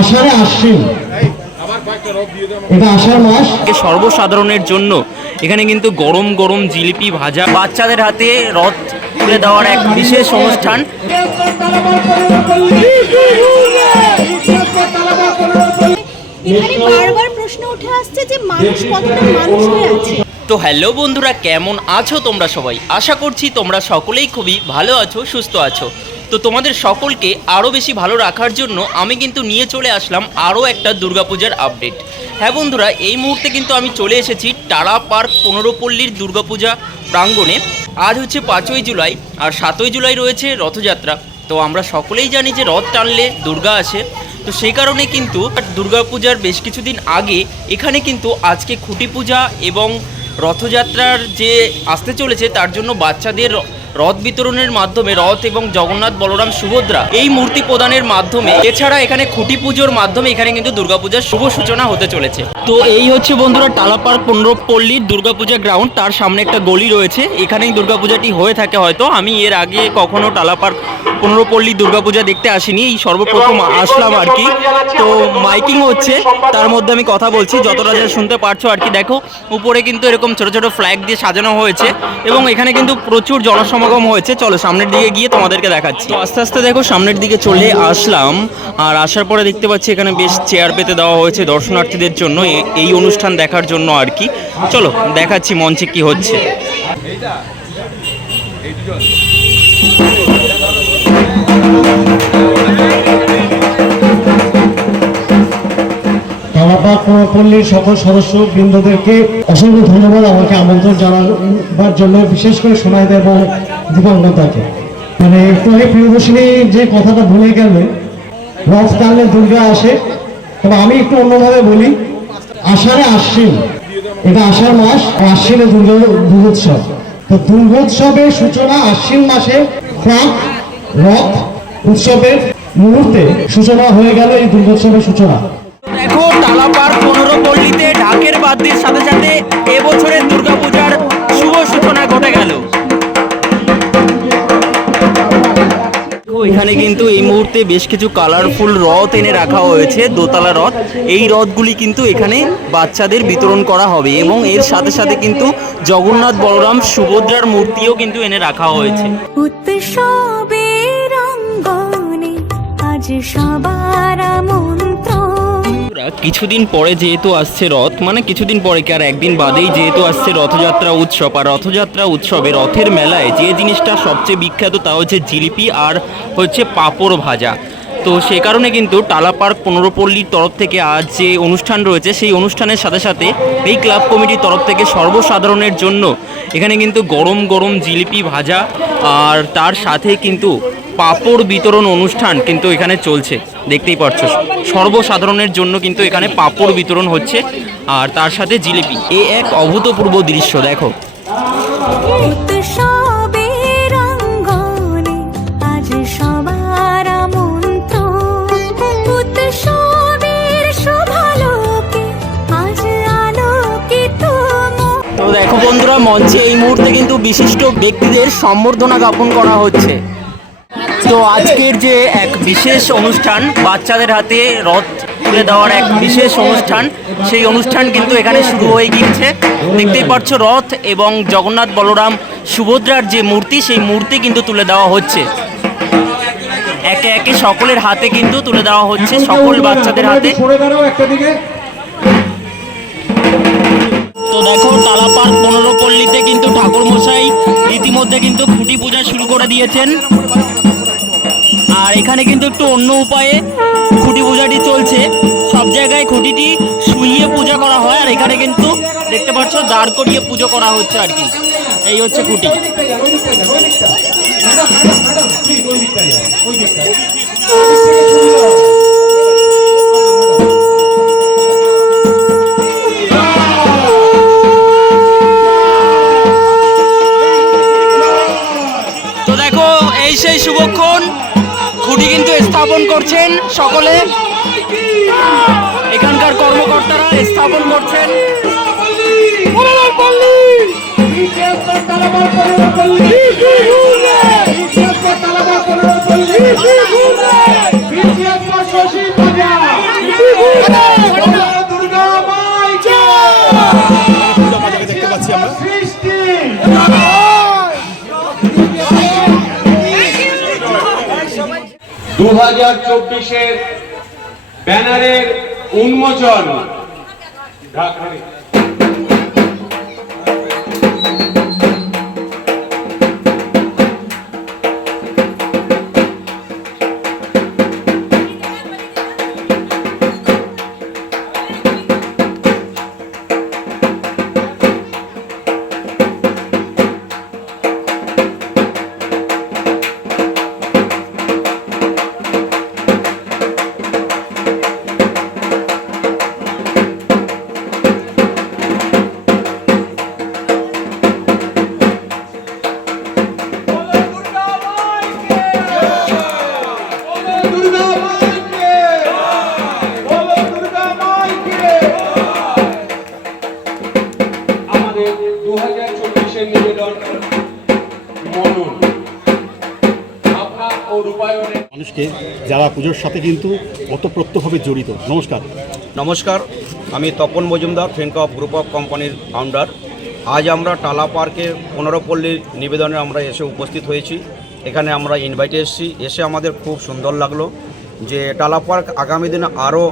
আষাঢ়ে আশ্বিন, এটা আষাঢ় মাস। সর্বসাধারণের জন্য এখানে কিন্তু গরম গরম জিলিপি ভাজা, বাচ্চাদের হাতে রথ তুলে দেওয়ার এক বিশেষ অনুষ্ঠান। এখানে বারবার প্রশ্ন উঠে আসছে যে মানুষ কতটা মানুষ হয়ে আছে। তো হ্যালো বন্ধুরা, কেমন আছো তোমরা সবাই? আশা করছি তোমরা সকলেই খুবই ভালো আছো, সুস্থ আছো। তো তোমাদের সকলকে আরও বেশি ভালো রাখার জন্য আমি কিন্তু নিয়ে চলে আসলাম আরও একটা দুর্গাপূজার আপডেট। হ্যাঁ বন্ধুরা, এই মুহূর্তে কিন্তু আমি চলে এসেছি টালা পার্ক 15 পল্লীর দুর্গাপূজা প্রাঙ্গণে। আজ হচ্ছে 5ই জুলাই আর 7ই জুলাই রয়েছে রথযাত্রা। তো আমরা সকলেই জানি যে রথ টানলে দুর্গা আসে। তো সেই কারণে কিন্তু দুর্গাপূজার বেশ কিছুদিন আগে এখানে কিন্তু আজকে খুঁটি পূজা এবং রথযাত্রার যে আসতে চলেছে তার জন্য বাচ্চাদের রথ বিতরণের মাধ্যমে, রথ এবং জগন্নাথ বলরাম সুভদ্রা এই মূর্তি প্রদানের মাধ্যমে, এছাড়া এখানে খুঁটি পুজোর মাধ্যমে এখানে কিন্তু দুর্গাপূজার শুভ সূচনা হতে চলেছে। তো এই হচ্ছে বন্ধুরা টালা পার্ক 15 পল্লীর দুর্গাপূজা গ্রাউন্ড। তার সামনে একটা গলি রয়েছে, এখানেই দুর্গাপূজাটি হয়ে থাকে। হয়তো আমি এর আগে কখনো টালা পার্ক 15 পল্লী দুর্গাপূজা দেখতে আসিনি, এই সর্বপ্রথম আসলাম আর কি। তো মাইকিং হচ্ছে, তার মধ্যে আমি কথা বলছি, যতটা যা শুনতে পারছো আর কি। দেখো উপরে কিন্তু এরকম ছোট ছোট ফ্ল্যাগ দিয়ে সাজানো হয়েছে এবং এখানে কিন্তু প্রচুর জনসমাগম হয়েছে। চলো সামনের দিকে গিয়ে তোমাদেরকে দেখাচ্ছি। তো আস্তে আস্তে দেখো সামনের দিকে চলে আসলাম, আর আসার পরে দেখতে পাচ্ছি এখানে বেশ চেয়ার পেতে দেওয়া হয়েছে দর্শনার্থীদের জন্য এই অনুষ্ঠান দেখার জন্য আর কি। চলো দেখাচ্ছি মঞ্চে কি হচ্ছে। টালা পার্ক পল্লীর সকল সদস্য বৃন্দদেরকে অসংখ্য ধন্যবাদ আমাকে আমন্ত্রণ জানাবার জন্য, বিশেষ করে সোনাইদা এবং দীপঙ্করদাকে। মানে একটু আগে প্রিয়দর্শিনী যে কথাটা ভুলে গেলেন, রথ টানলে দুর্গা আসে। তবে আমি একটু অন্যভাবে বলি, আষাঢ়ে আশ্বিন, এটা আষাঢ় মাস, আশ্বিনে দুর্গোৎসব। তো দুর্গোৎসবের সূচনা আশ্বিন মাসে প্রাক রথ উৎসবের মুহূর্তে সূচনা হয়ে গেল এই দুর্গোৎসবের সূচনা। দেখো টালা পার্ক 15 পল্লীতে ঢাকের বাদ্যের সাথে সাথে এবছরের দুর্গাপূজার শুভ সূচনা ঘটে গেল। এখানে কিন্তু এই মুহূর্তে বেশ কিছু কালারফুল রথ এনে রাখা হয়েছে, দোতলা রথ। এই রথগুলি কিন্তু এখানে বাচ্চাদের বিতরণ করা হবে এবং এর সাথে সাথে কিন্তু জগন্নাথ বলরাম সুভদ্রার মূর্তিও কিন্তু এনে রাখা হয়েছে। কিছুদিন পরে যেহেতু আসছে রথ, মানে কিছুদিন পরে কি আর একদিন বাদেই যেহেতু আসছে রথযাত্রা উৎসব, আর রথযাত্রা উৎসবে রথের মেলায় যে জিনিসটা সবচেয়ে বিখ্যাত তা হচ্ছে জিলিপি আর হচ্ছে পাঁপড় ভাজা। তো সে কারণে কিন্তু টালা পার্ক 15 পল্লীর তরফ থেকে আজ যে অনুষ্ঠান রয়েছে সেই অনুষ্ঠানের সাথে সাথে এই ক্লাব কমিটির তরফ থেকে সর্বসাধারণের জন্য এখানে কিন্তু গরম গরম জিলিপি ভাজা আর তার সাথে কিন্তু পাঁপড় বিতরণ অনুষ্ঠান কিন্তু এখানে চলছে। দেখতেই পাচ্ছ সর্বসাধারণের জন্য কিন্তু এখানে পাঁপড় বিতরণ হচ্ছে আর তার সাথে জিলিপি। এ এক অভূতপূর্ব দৃশ্য দেখো। তো দেখো বন্ধুরা, মঞ্চে এই মুহূর্তে কিন্তু বিশিষ্ট ব্যক্তিদের সম্বর্ধনা জ্ঞাপন করা হচ্ছে। তো আজকের যে এক বিশেষ অনুষ্ঠান, বাচ্চাদের হাতে রথ তুলে দেওয়ার এক বিশেষ অনুষ্ঠান, সেই অনুষ্ঠান কিন্তু এখানে শুরু হয়ে গিয়েছে। দেখতেই পাচ্ছ রথ এবং জগন্নাথ বলরাম সুভদ্রার যে মূর্তি, সেই মূর্তি কিন্তু তুলে দেওয়া হচ্ছে। একে একে সকলের হাতে কিন্তু তুলে দেওয়া হচ্ছে, সকল বাচ্চাদের হাতে। তো দেখো টালা পার্ক 15 পল্লীতে কিন্তু ঠাকুর মশাই ইতিমধ্যে কিন্তু খুঁটি পূজা শুরু করে দিয়েছেন। আর এখানে কিন্তু একটু অন্য উপায়ে খুঁটি পূজাটি চলছে। সব জায়গায় খুঁটিটি শুইয়ে পূজা করা হয়, আর এখানে কিন্তু দেখতে পাচ্ছ দাঁড় করিয়ে পুজো করা হচ্ছে আর কি। এই হচ্ছে খুঁটি। তো দেখো এই সেই শুভক্ষণ, খুঁটি কিন্তু স্থাপন করছেন সকলে, এখানকার কর্মকর্তারা স্থাপন করছেন। টালা 2024-এর ব্যানারের উন্মোচন। আমাদের 2024-এর নিবেদন মনন ভাবনা ও রূপায়ণে মানুষকে যারা পুজোর সাথে কিন্তু ওতপ্রোতভাবে জড়িত। নমস্কার। নমস্কার, আমি Tapan Majumdar, friend of group of কোম্পানির ফাউন্ডার। আজ আমরা টালা পার্কের 15 পল্লীর নিবেদনে আমরা এসে উপস্থিত হয়েছি। এখানে আমরা ইনভাইটে এসে আমাদের খুব সুন্দর লাগলো যে টালা পার্ক আগামী দিনে আরও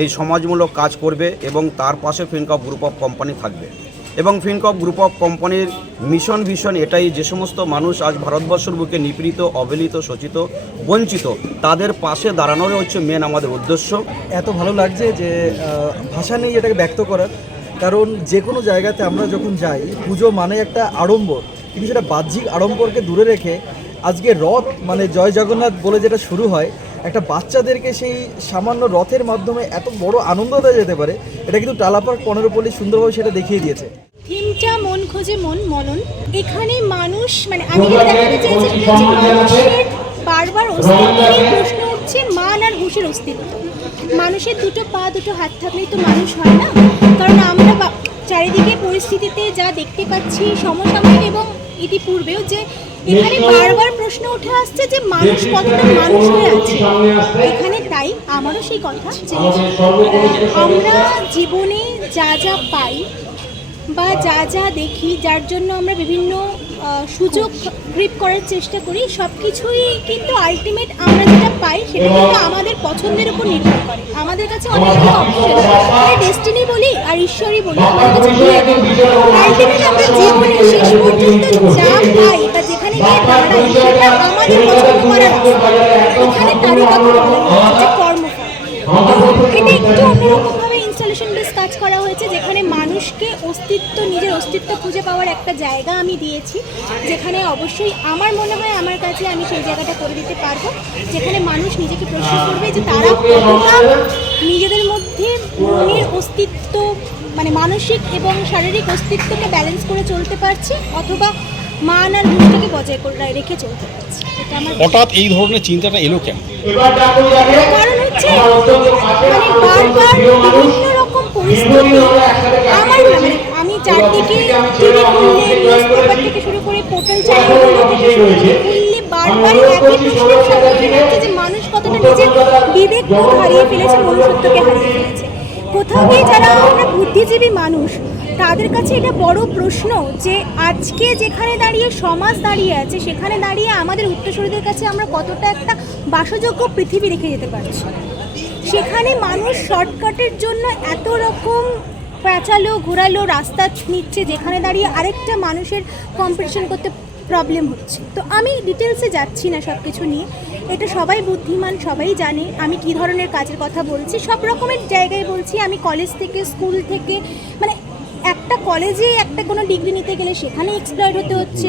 এই সমাজমূলক কাজ করবে এবং তার পাশে friend of group of company থাকবে। এবং ফ্রেন্ড অফ গ্রুপ অফ কোম্পানির মিশন ভিশন এটাই, যে সমস্ত মানুষ আজ ভারতবর্ষের বুকে নিপীড়িত, অবহেলিত, শোষিত, বঞ্চিত, তাদের পাশে দাঁড়ানোর হচ্ছে মেন আমাদের উদ্দেশ্য। এত ভালো লাগছে যে ভাষা নেই এটাকে ব্যক্ত করার। কারণ যে কোনো জায়গাতে আমরা যখন যাই, পুজো মানে একটা আড়ম্বর, কিন্তু সেটা বাহ্যিক আড়ম্বরকে দূরে রেখে আজকে রথ মানে জয় জগন্নাথ বলে যেটা শুরু হয়, একটা বাচ্চাদেরকে সেই সামান্য রথের মাধ্যমে এত বড় আনন্দ দেওয়া যেতে পারে, এটা কিন্তু টালা পার্ক 15 পল্লী সুন্দরভাবে সেটা দেখিয়ে দিয়েছে। থিমটা মন খোঁজে মন মনন। এখানে মানুষ মানে আমি যেটা দেখাতে চাইছি যে মানুষের বারবার অস্তিত্ব নিয়ে প্রশ্ন উঠছে, মান আর হুঁশের অস্তিত্ব। মানুষের দুটো পা দুটো হাত থাকলেই তো মানুষ হয় না। কারণ আমরা চারিদিকে পরিস্থিতিতে যা দেখতে পাচ্ছি সমসাময়িক এবং ইতিপূর্বেও, যে এখানে বারবার প্রশ্ন উঠে আসছে যে মানুষ কতটা মানুষ হয়ে আছে এখানে। তাই আমারও সেই কথা যে আমরা জীবনে যা যা পাই বা যা যা দেখি, যার জন্য আমরা বিভিন্ন সুযোগ গ্রিপ করার চেষ্টা করি, সব কিছুই কিন্তু আলটিমেট আমরা যেটা পাই সেটা কিন্তু আমাদের পছন্দের উপর নির্ভর করে। আমাদের কাছে অনেকগুলো অপশন, মানে ডেস্টিনি বলি আর ঈশ্বরই বলি, আমাদের কাছে আলটিমেট আমরা জীবনে শেষ পর্যন্ত যা পাই বা যেখানে গিয়ে দাঁড়াই সেটা আমাদের পছন্দ করার। এখানে তারই কথা বলা হচ্ছে কর্মফল। এটা একটু অন্যরকমভাবে ইনস্টলেশন বেস কাজ করা হয়েছে, যেখানে মানুষকে অস্তিত্ব, নিজের অস্তিত্ব খুঁজে পাওয়ার একটা জায়গা আমি দিয়েছি, যেখানে অবশ্যই আমার মনে হয় আমার কাছে আমি সেই জায়গাটা করে দিতে পারবো, যেখানে মানুষ নিজেকে প্রশ্ন করবে যে তারা কতটা নিজেদের মধ্যে মনের অস্তিত্ব মানে মানসিক এবং শারীরিক অস্তিত্বকে ব্যালেন্স করে চলতে পারছে, অথবা মান আর হুঁশটাকে বজায় করে রেখে চলতে পারছে। এটা আমার হঠাৎ এই ধরনের চিন্তাটা এলো কেন? কারণ হচ্ছে মানে বারবার বিভিন্ন রকম পরিস্থিতি আমার মানে আমি চারদিকে টিভি খুললে, নিউজ পেপার থেকে শুরু করে পোর্টাল চ্যানেলগুলো থেকে শুরু করে খুললে বারবার একই প্রশ্নের সম্মুখীন হচ্ছে যে মানুষ কতটা নিজের বিবেক হারিয়ে ফেলেছে, মনুষ্যত্বকে হারিয়ে ফেলেছে। কোথাও গিয়ে যারা আমরা বুদ্ধিজীবী মানুষ, তাদের কাছে এটা বড় প্রশ্ন যে আজকে যেখানে দাঁড়িয়ে সমাজ দাঁড়িয়ে আছে, সেখানে দাঁড়িয়ে আমাদের উত্তরসূরিদের কাছে আমরা কতটা একটা বাসযোগ্য পৃথিবী রেখে যেতে পারছি। সেখানে মানুষ শর্টকাটের জন্য এত রকম প্যাঁচালো ঘোরালো রাস্তা নিচ্ছে, যেখানে দাঁড়িয়ে আরেকটা মানুষের কম্পিটিশন করতে প্রবলেম হচ্ছে। তো আমি ডিটেলসে যাচ্ছি না সব কিছু নিয়ে, এটা সবাই বুদ্ধিমান, সবাই জানে আমি কী ধরনের কাজের কথা বলছি। সব রকমের জায়গায় বলছি, আমি কলেজ থেকে, স্কুল থেকে, মানে একটা কলেজে একটা কোনো ডিগ্রি নিতে গেলে সেখানে এক্সপ্লয়েড হতে হচ্ছে,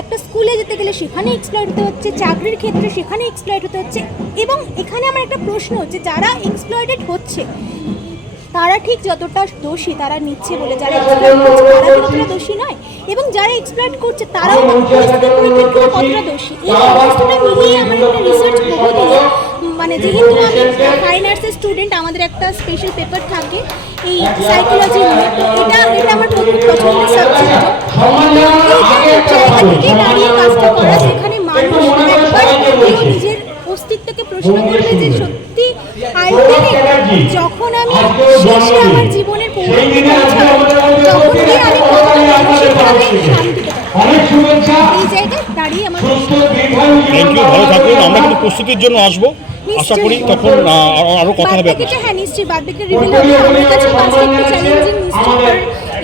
একটা স্কুলে যেতে গেলে সেখানে এক্সপ্লয়েড হতে হচ্ছে, চাকরির ক্ষেত্রে সেখানে এক্সপ্লয়েড হতে হচ্ছে। এবং এখানে আমার একটা প্রশ্ন হচ্ছে, যারা এক্সপ্লয়েটেড হচ্ছে তারা ঠিক যতটা দোষী তারা নিচ্ছে বলে, যারা এক্সপ্লয়েট করছে তারা ততটা দোষী নয়, এবং যারা এক্সপ্লয়েট করছে তারাও পরিস্থিতির পরিপ্রেক্ষিতে কতটা দোষী। এই সমস্তটা মিলিয়ে আমার একটা রিসার্চ প্রবন্ধে, মানে যেহেতু আমি ফাইন আর্টসের স্টুডেন্ট, আমাদের একটা স্পেশাল পেপার থাকে এই সাইকোলজি নিয়ে, তো এটা আমার খুব পছন্দের সাবজেক্ট। এই জায়গা থেকে দাঁড়িয়ে কাজটা করা, যেখানে মানুষ একবার নিজের অস্তিত্বকে প্রশ্ন করবে যে সত্যি আলটিমেট যখন আমি শেষে আমার জীবনের পৌঁছাবো, তখন গিয়ে আমি কতটা মানসিকভাবে শান্তি পেতে পারবো। এই জায়গায় দাঁড়িয়ে আমার থ্যাংক ইউ, ভালো থাকুন। আমরা কিন্তু প্রস্তুতির জন্য আসবো। আশা করি তখন আরও কথা হবে আপনার সাথে। হ্যাঁ নিশ্চয়ই বাদবাকিটা রিভিল হবে। আমার কাছে কাজটা একটু চ্যালেঞ্জিং নিশ্চয়ই, কারণ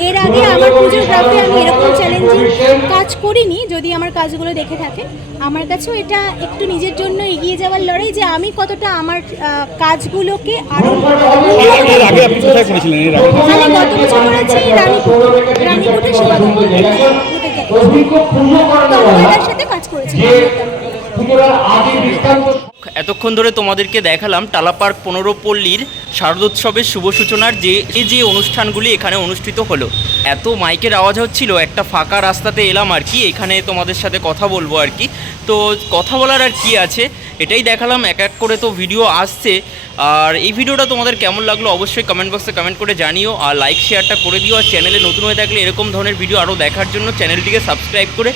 এর আগে আমার পুজোর গ্রাফে আমি এরকম চ্যালেঞ্জিং কাজ করিনি। যদি আমার কাজগুলো দেখে থাকে, আমার কাছেও এটা একটু নিজের জন্য এগিয়ে যাওয়ার লড়াই, যে আমি কতটা আমার কাজগুলোকে আরো এর আগে আপনি কোথায় করেছিলেন এর আগে? আমি গত বছর করেছি রানীপুরের তন্ময়দার সাথে কাজ করেছি। এতক্ষণ ধরে তোমাদেরকে দেখালাম টালা পার্ক 15 পল্লীর শারদোৎসবের শুভ সূচনার যে অনুষ্ঠানগুলি এখানে অনুষ্ঠিত হলো। এত মাইকের আওয়াজ হচ্ছিল, একটা ফাঁকা রাস্তাতে এলাম আর কি, এখানে তোমাদের সাথে কথা বলবো আর কি। তো কথা বলার আর কি আছে, এটাই দেখালাম। এক এক করে তো ভিডিও আসছে। আর এই ভিডিওটা তোমাদের কেমন লাগলো অবশ্যই কমেন্ট বক্সে কমেন্ট করে জানিও, আর লাইক শেয়ারটা করে দিও। আর চ্যানেলে নতুন হয়ে থাকলে এরকম ধরনের ভিডিও আরও দেখার জন্য চ্যানেলটিকে সাবস্ক্রাইব করে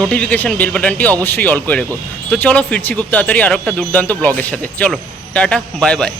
নোটিফিকেশান বেল বাটনটি অবশ্যই অল করে রেখো। তো চলো ফিরছি খুব তাড়াতাড়ি আরও একটা দুর্দান্ত ব্লগের সাথে। চলো টাটা, বাই বাই।